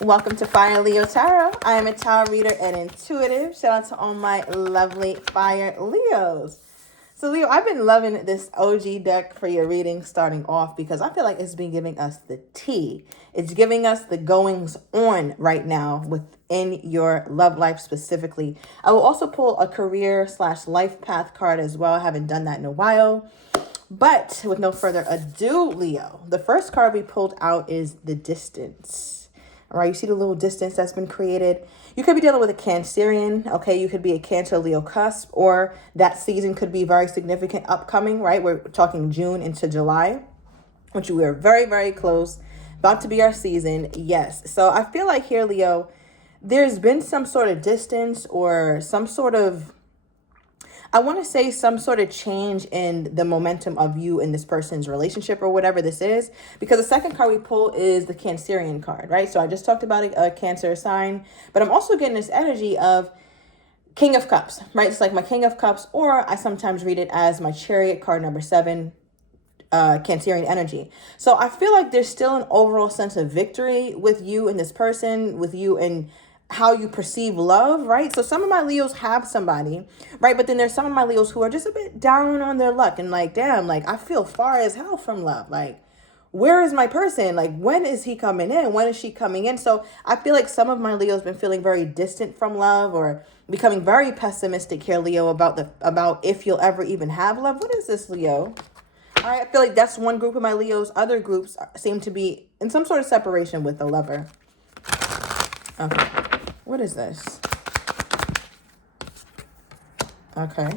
Welcome to Fire Leo Tarot. I am a tarot reader and intuitive. Shout out to all my lovely Fire Leos. So Leo, I've been loving this OG deck for your reading starting off because I feel like it's been giving us the tea. It's giving us the goings on right now within your love life specifically. I will also pull a career/life path card as well. I haven't done that in a while. But with no further ado, Leo, the first card we pulled out is the distance. All right, you see the little distance that's been created. You could be dealing with a Cancerian, okay? You could be a Cancer Leo cusp, or that season could be very significant upcoming, right? We're talking June into July, which we are very, very close. About to be our season, yes. So I feel like here, Leo, there's been some sort of distance or some sort of, I want to say some sort of change in the momentum of you and this person's relationship or whatever this is. Because the second card we pull is the Cancerian card, right? So I just talked about a Cancer sign, but I'm also getting this energy of King of Cups, right? It's like my King of Cups, or I sometimes read it as my Chariot card number 7, Cancerian energy. So I feel like there's still an overall sense of victory with you and this person, with you and how you perceive love, right? So some of my Leos have somebody, right? But then there's some of my Leos who are just a bit down on their luck and like, damn, like I feel far as hell from love. Like, where is my person? Like, when is he coming in? When is she coming in? So I feel like some of my Leos been feeling very distant from love or becoming very pessimistic here, Leo, about if you'll ever even have love. What is this, Leo? All right, I feel like that's one group of my Leos. Other groups seem to be in some sort of separation with the lover. Okay. What is this? Okay.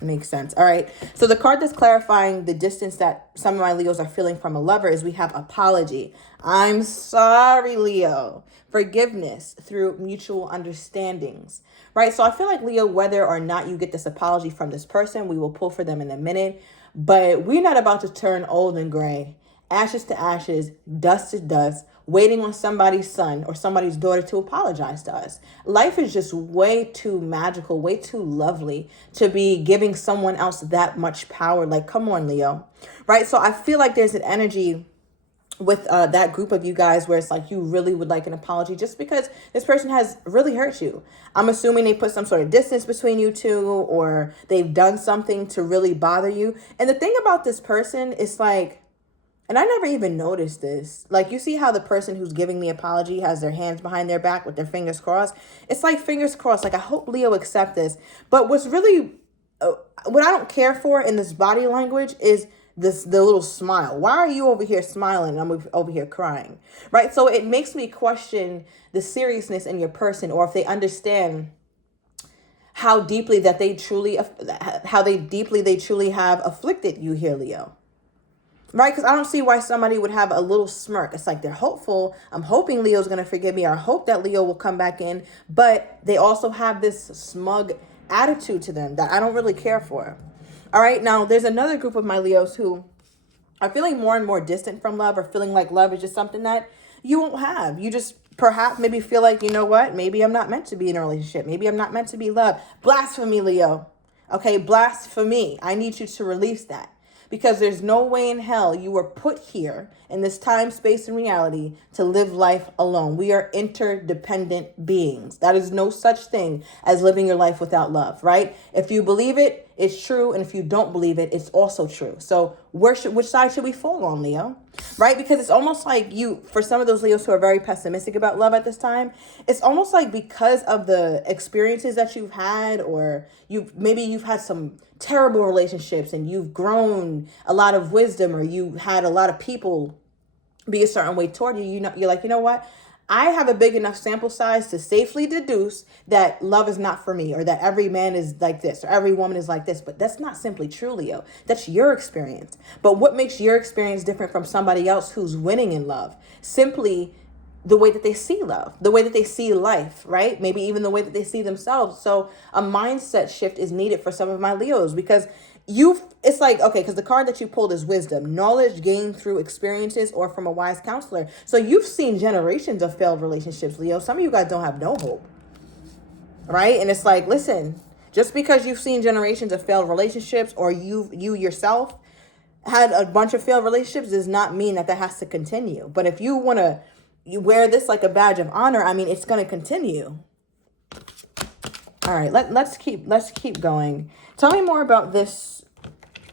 Makes sense. All right. So the card that's clarifying the distance that some of my Leos are feeling from a lover is we have apology. I'm sorry, Leo. Forgiveness through mutual understandings, right? So I feel like, Leo, whether or not you get this apology from this person, we will pull for them in a minute, but we're not about to turn old and gray, ashes to ashes, dust to dust, waiting on somebody's son or somebody's daughter to apologize to us. Life is just way too magical, way too lovely to be giving someone else that much power. Like, come on, Leo, right? So I feel like there's an energy with that group of you guys where it's like you really would like an apology just because this person has really hurt you. I'm assuming they put some sort of distance between you two, or they've done something to really bother you. And the thing about this person is like, and I never even noticed this. Like, you see how the person who's giving the apology has their hands behind their back with their fingers crossed? It's like fingers crossed. Like, I hope Leo accept this. But what's really, what I don't care for in this body language is the little smile. Why are you over here smiling and I'm over here crying? Right? So it makes me question the seriousness in your person, or if they understand how deeply they truly have afflicted you here, Leo. Right? Because I don't see why somebody would have a little smirk. It's like they're hopeful. I'm hoping Leo's going to forgive me. I hope that Leo will come back in. But they also have this smug attitude to them that I don't really care for. All right. Now, there's another group of my Leos who are feeling more and more distant from love, or feeling like love is just something that you won't have. You just perhaps maybe feel like, you know what? Maybe I'm not meant to be in a relationship. Maybe I'm not meant to be loved. Blasphemy, Leo. Okay. Blasphemy. I need you to release that. Because there's no way in hell you were put here in this time, space, and reality to live life alone. We are interdependent beings. That is no such thing as living your life without love, right? If you believe it, it's true. And if you don't believe it, it's also true. So which side should we fall on, Leo? Right? Because it's almost like for some of those Leos who are very pessimistic about love at this time, it's almost like because of the experiences that you've had, or you've had some terrible relationships and you've grown a lot of wisdom, or you had a lot of people be a certain way toward you, you're like, you know what? I have a big enough sample size to safely deduce that love is not for me, or that every man is like this, or every woman is like this. But that's not simply true, Leo. That's your experience. But what makes your experience different from somebody else who's winning in love? Simply the way that they see love, the way that they see life, right? Maybe even the way that they see themselves. So a mindset shift is needed for some of my Leos, because it's like, okay, because the card that you pulled is wisdom, knowledge gained through experiences or from a wise counselor. So you've seen generations of failed relationships, Leo. Some of you guys don't have no hope, right? And it's like, listen, just because you've seen generations of failed relationships, or you yourself had a bunch of failed relationships does not mean that that has to continue. But if you want to, you wear this like a badge of honor, I mean, it's going to continue. All right, let's keep going. Tell me more about this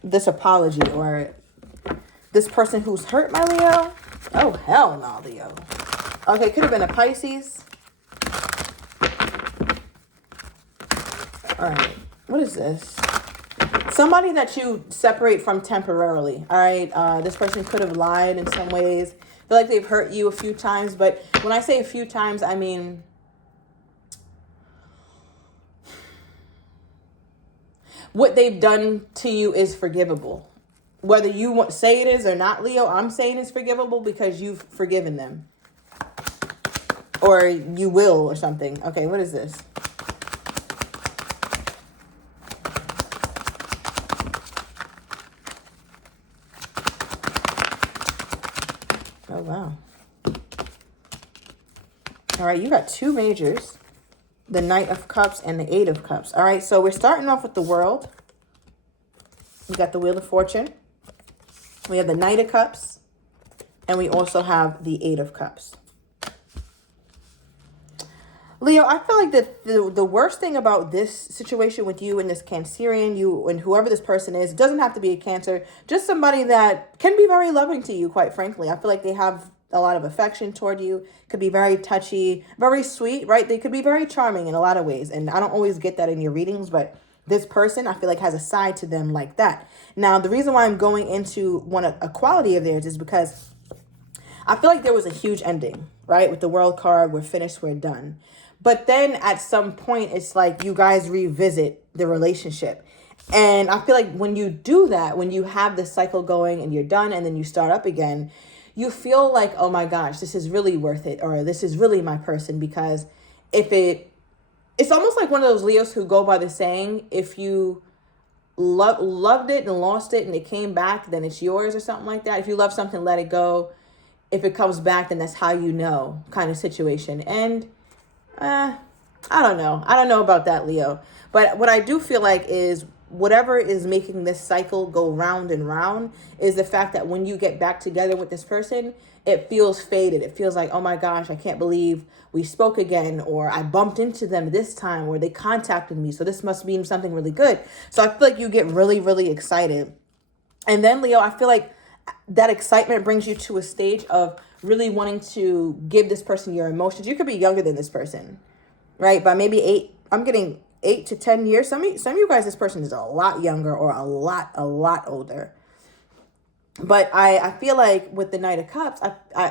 apology or this person who's hurt my Leo. Oh, hell no, Leo. Okay, could have been a Pisces. All right, what is this? Somebody that you separate from temporarily, all right? This person could have lied in some ways. I feel like they've hurt you a few times, but when I say a few times, I mean what they've done to you is forgivable. Whether you say it is or not, Leo, I'm saying it's forgivable because you've forgiven them. Or you will or something. Okay, what is this? Oh, wow. All right, you got two majors. The Knight of Cups and the Eight of Cups. All right, so we're starting off with the World. We got the Wheel of Fortune. We have the Knight of Cups. And we also have the Eight of Cups. Leo, I feel like the worst thing about this situation with you and this Cancerian, you and whoever this person is, it doesn't have to be a Cancer, just somebody that can be very loving to you, quite frankly. I feel like they have a lot of affection toward you, could be very touchy, very sweet, right? They could be very charming in a lot of ways. And I don't always get that in your readings, but this person, I feel like, has a side to them like that. Now, the reason why I'm going into a quality of theirs is because I feel like there was a huge ending, right? With the World card, we're finished, we're done. But then at some point, it's like you guys revisit the relationship. And I feel like when you do that, when you have this cycle going and you're done and then you start up again, you feel like, oh my gosh, this is really worth it. Or this is really my person. Because it's almost like one of those Leos who go by the saying, if you loved it and lost it and it came back, then it's yours or something like that. If you love something, let it go. If it comes back, then that's how you know, kind of situation. And I don't know. I don't know about that, Leo. But what I do feel like is whatever is making this cycle go round and round is the fact that when you get back together with this person, it feels faded. It feels like, oh my gosh, I can't believe we spoke again, or I bumped into them this time, or they contacted me. So this must mean something really good. So I feel like you get really, really excited. And then, Leo, I feel like that excitement brings you to a stage of really wanting to give this person your emotions. You could be younger than this person, right? By maybe 8 to 10 years. Some of you guys, this person is a lot younger or a lot older. But I feel like with the Knight of Cups,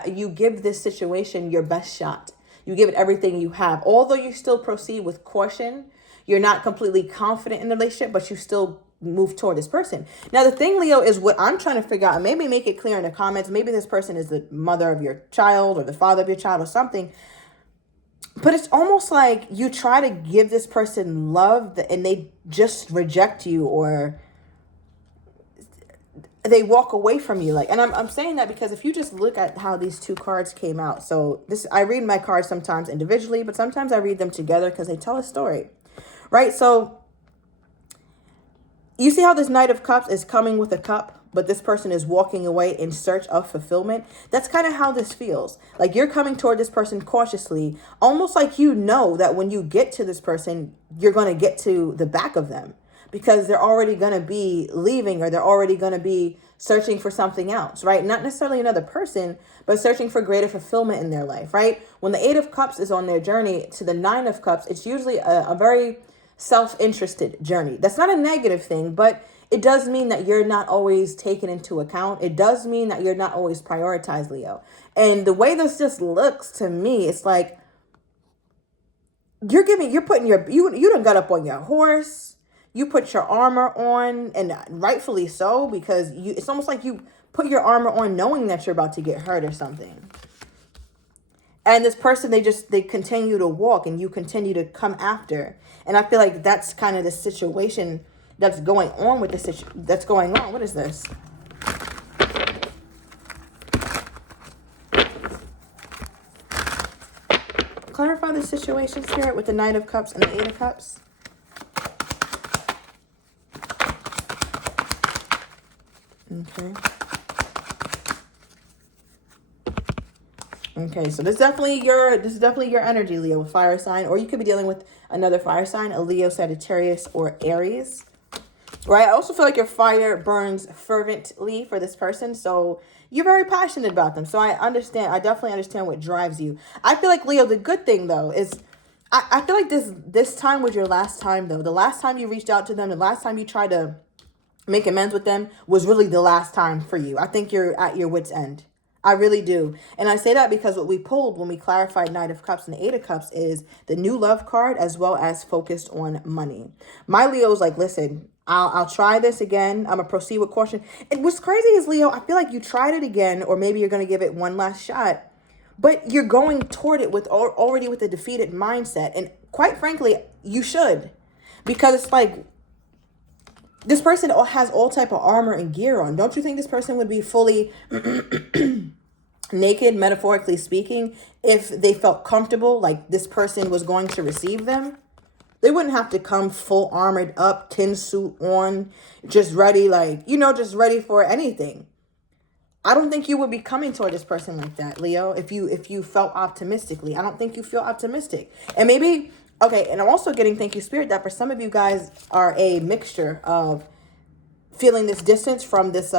you give this situation your best shot. You give it everything you have. Although you still proceed with caution, you're not completely confident in the relationship, but you still move toward this person. Now, the thing, Leo, is what I'm trying to figure out, and maybe make it clear in the comments. Maybe this person is the mother of your child or the father of your child or something. But it's almost like you try to give this person love and they just reject you, or they walk away from you. And I'm saying that because if you just look at how these two cards came out. So I read my cards sometimes individually, but sometimes I read them together because they tell a story, right? So you see how this Knight of Cups is coming with a cup, but this person is walking away in search of fulfillment. That's kind of how this feels. Like you're coming toward this person cautiously, almost like you know that when you get to this person, you're going to get to the back of them because they're already going to be leaving, or they're already going to be searching for something else, right? Not necessarily another person, but searching for greater fulfillment in their life, right? When the Eight of Cups is on their journey to the Nine of Cups, it's usually a very self-interested journey. That's not a negative thing, but it does mean that you're not always taken into account. It does mean that you're not always prioritized, Leo. And the way this just looks to me, it's like you done got up on your horse. You put your armor on, and rightfully so, because it's almost like you put your armor on knowing that you're about to get hurt or something. And this person, they continue to walk, and you continue to come after. And I feel like that's kind of the situation that's going on with that's going on. What is this? Clarify the situation, Spirit, with the Knight of Cups and the Eight of Cups. Okay. Okay, so this is definitely your energy, Leo, with fire sign, or you could be dealing with another fire sign, a Leo, Sagittarius, or Aries. Right? I also feel like your fire burns fervently for this person, so you're very passionate about them. So I definitely understand what drives you. I feel like, Leo, the good thing though is I feel like this time was your last time though. The last time you reached out to them, the last time you tried to make amends with them was really the last time for you. I think you're at your wit's end. I really do. And I say that because what we pulled when we clarified Knight of Cups and Eight of Cups is the new love card as well as focused on money. My Leo's like, listen, I'll try this again. I'm going to proceed with caution. And what's crazy is, Leo, I feel like you tried it again, or maybe you're going to give it one last shot, but you're going toward it with already with a defeated mindset. And quite frankly, you should, because it's like, this person has all type of armor and gear on. Don't you think this person would be fully naked, metaphorically speaking, if they felt comfortable, like this person was going to receive them? They wouldn't have to come full armored up, tin suit on, just ready, like, just ready for anything. I don't think you would be coming toward this person like that, Leo, if you felt optimistically. I don't think you feel optimistic. And maybe, okay, and I'm also getting, thank you, Spirit, that for some of you guys are a mixture of feeling this distance from this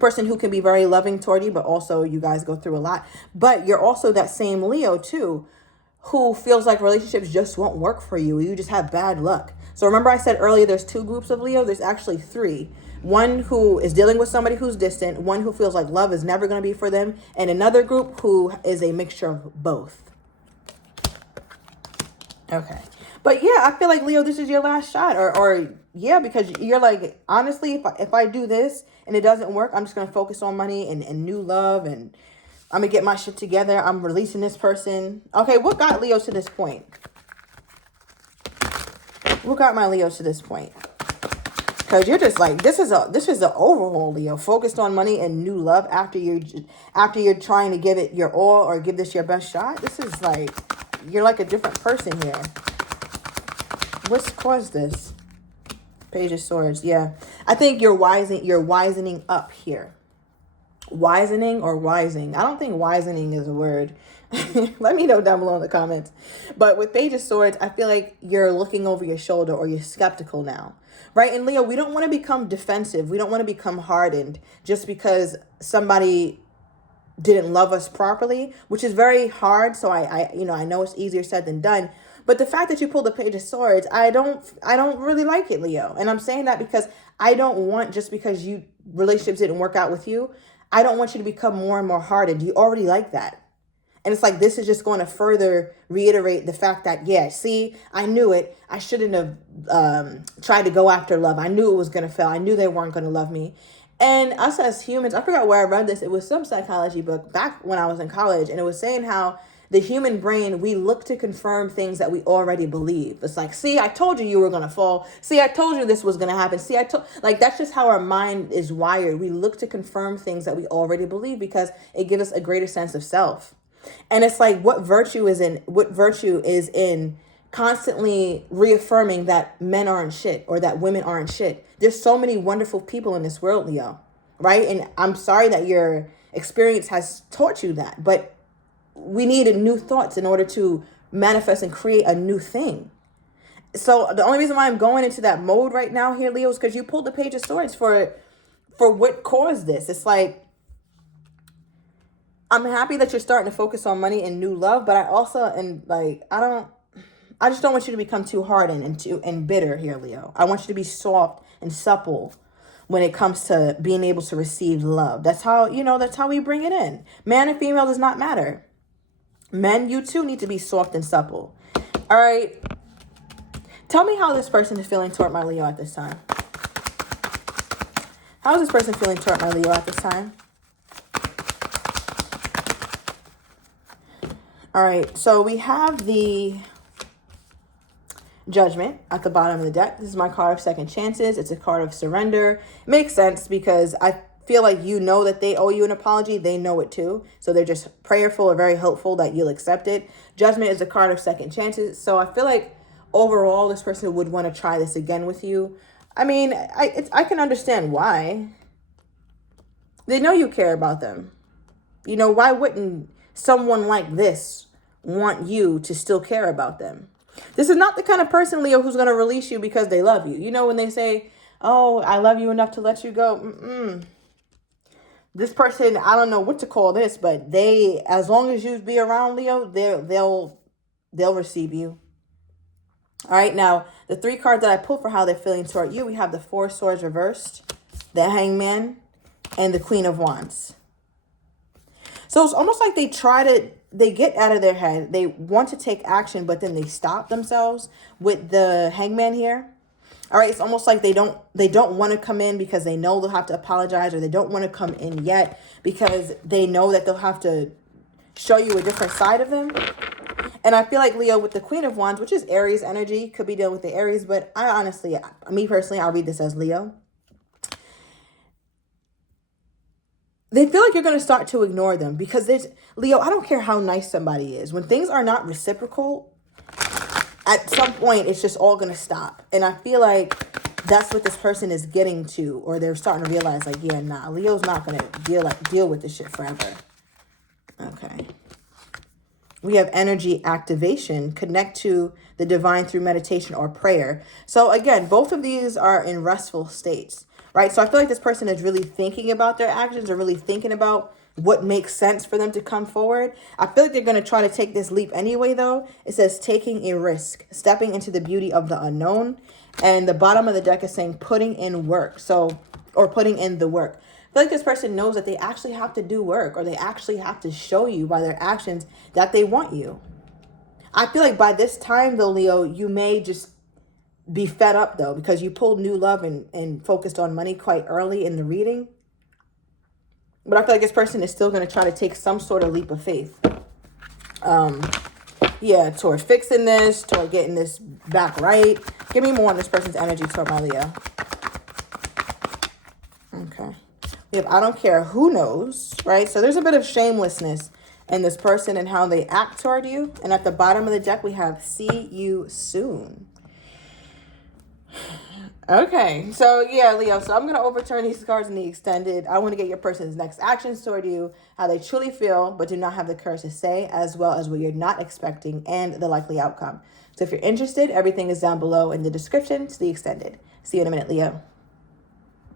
person who can be very loving toward you, but also you guys go through a lot. But you're also that same Leo too, who feels like relationships just won't work for you. You just have bad luck. So remember I said earlier, there's two groups of Leo. There's actually three. One who is dealing with somebody who's distant, one who feels like love is never going to be for them, and another group who is a mixture of both. Okay. But yeah, I feel like, Leo, this is your last shot, or yeah, because you're like, honestly, if I do this and it doesn't work, I'm just going to focus on money and new love, and I'm going to get my shit together. I'm releasing this person. Okay, what got Leo to this point? What got my Leo to this point? Because you're just like, this is the overhaul, Leo. Focused on money and new love after you're trying to give it your all or give this your best shot. This is like, you're like a different person here. What's caused this? Page of Swords. Yeah, I think you're wisening up here. Wisening or wising? I don't think wisening is a word. Let me know down below in the comments. But with Page of Swords, I feel like you're looking over your shoulder, or you're skeptical now, right? And Leo, we don't want to become defensive. We don't want to become hardened just because somebody didn't love us properly, which is very hard. So I know it's easier said than done. But the fact that you pulled the Page of Swords, I don't really like it, Leo. And I'm saying that because I don't want, just because relationships didn't work out with you, I don't want you to become more and more hardened. You already like that. And it's like, this is just going to further reiterate the fact that, yeah, see, I knew it. I shouldn't have tried to go after love. I knew it was going to fail. I knew they weren't going to love me. And us as humans, I forgot where I read this. It was some psychology book back when I was in college. And it was saying how the human brain, we look to confirm things that we already believe. It's like, see, I told you were going to fall. See, I told you this was going to happen. See, that's just how our mind is wired. We look to confirm things that we already believe because it gives us a greater sense of self. And it's like, what virtue is in constantly reaffirming that men aren't shit or that women aren't shit. There's so many wonderful people in this world, Leo, right? And I'm sorry that your experience has taught you that, but we needed new thoughts in order to manifest and create a new thing. So the only reason why I'm going into that mode right now here, Leo, is because you pulled the Page of Swords for what caused this. It's like, I'm happy that you're starting to focus on money and new love, but I just don't want you to become too hardened and bitter here, Leo. I want you to be soft and supple when it comes to being able to receive love. That's how we bring it in. Man and female does not matter. Men, you too need to be soft and supple. All right. Tell me how this person is feeling toward my Leo at this time. How is this person feeling toward my Leo at this time? All right, so we have the Judgment at the bottom of the deck. This is my card of second chances. It's a card of surrender. It makes sense because I feel like you know that they owe you an apology. They know it too. So they're just prayerful or very hopeful that you'll accept it. Judgment is a card of second chances. So I feel like overall this person would want to try this again with you. I mean, I can understand why. They know you care about them. You know, why wouldn't someone like this want you to still care about them? This is not the kind of person, Leo, who's going to release you because they love you. You know, when they say, oh, I love you enough to let you go. This person, I don't know what to call this, but they, as long as you be around, Leo, they'll receive you. All right, now, the 3 cards that I pulled for how they're feeling toward you, we have the 4 swords reversed, the Hangman, and the Queen of Wands. So it's almost like they get out of their head. They want to take action, but then they stop themselves with the Hangman here. All right, it's almost like they don't want to come in because they know they'll have to apologize, or they don't want to come in yet because they know that they'll have to show you a different side of them. And I feel like, Leo, with the Queen of Wands, which is Aries energy, could be dealing with the Aries, but I honestly, me personally, I'll read this as Leo. They feel like you're going to start to ignore them because Leo, I don't care how nice somebody is. When things are not reciprocal, at some point, it's just all going to stop. And I feel like that's what this person is getting to, or they're starting to realize, like, yeah, nah, Leo's not going to deal with this shit forever. Okay. We have energy activation, connect to the divine through meditation or prayer. So again, both of these are in restful states, right? So I feel like this person is really thinking about their actions, or really thinking about what makes sense for them to come forward. I feel like they're going to try to take this leap anyway, though. It says taking a risk, stepping into the beauty of the unknown. And the bottom of the deck is saying putting in work. So, or putting in the work. I feel like this person knows that they actually have to do work, or they actually have to show you by their actions that they want you. I feel like by this time, though, Leo, you may just be fed up, though, because you pulled new love and focused on money quite early in the reading. But I feel like this person is still going to try to take some sort of leap of faith. Yeah, toward fixing this, toward getting this back right. Give me more on this person's energy toward my Leo. Okay. We have I don't care who knows, right? So there's a bit of shamelessness in this person and how they act toward you. And at the bottom of the deck, we have see you soon. Okay, so yeah, Leo, so I'm going to overturn these cards in the extended. I want to get your person's next actions toward you, how they truly feel, but do not have the courage to say, as well as what you're not expecting and the likely outcome. So if you're interested, everything is down below in the description to the extended. See you in a minute, Leo.